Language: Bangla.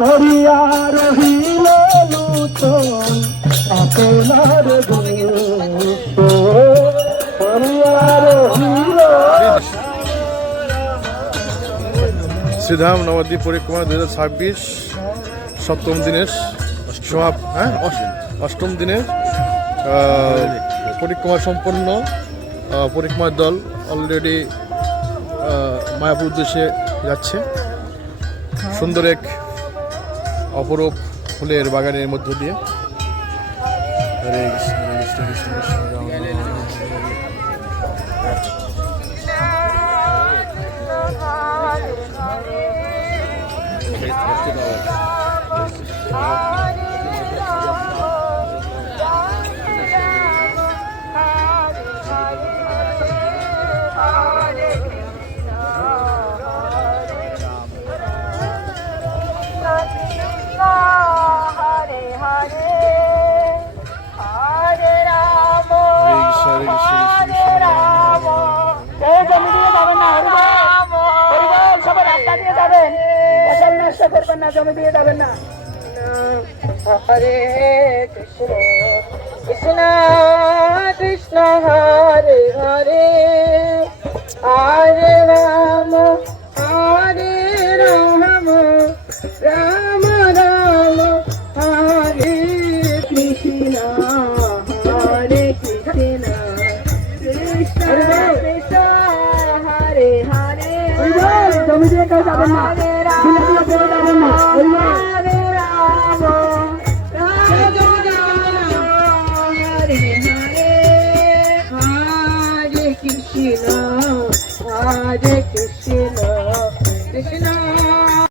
হরিয়া রহিল লুচন আপনার হরিয়া রহিল। শ্রীধাম নবদ্বীপ পরিক্রমা 2026 সপ্তম দিনের অষ্টম দিনের পরিক্রমা সম্পন্ন। পরিক্রমার দল অলরেডি মায়াপুর উদ্দেশ্যে যাচ্ছে। সুন্দর এক অপরূপ ফুলের বাগানের মধ্য দিয়ে। হরে কৃষ্ণ কৃষ্ণ কৃষ্ণ কৃষ্ণ রাম রাম জমি দিয়ে যাবেন না। হরে কৃষ্ণ কৃষ্ণ কৃষ্ণ হরে হরে হরে রাম রাম রাম হরে কৃষ্ণ হরে কৃষ্ণ কৃষ্ণ কৃষ্ণ হরে হরে। জমি দিয়ে কেউ যাবেন না, যাবেন না। হরে রাম হরে হরে হরে কৃষ্ণ কৃষ্ণ কৃষ্ণ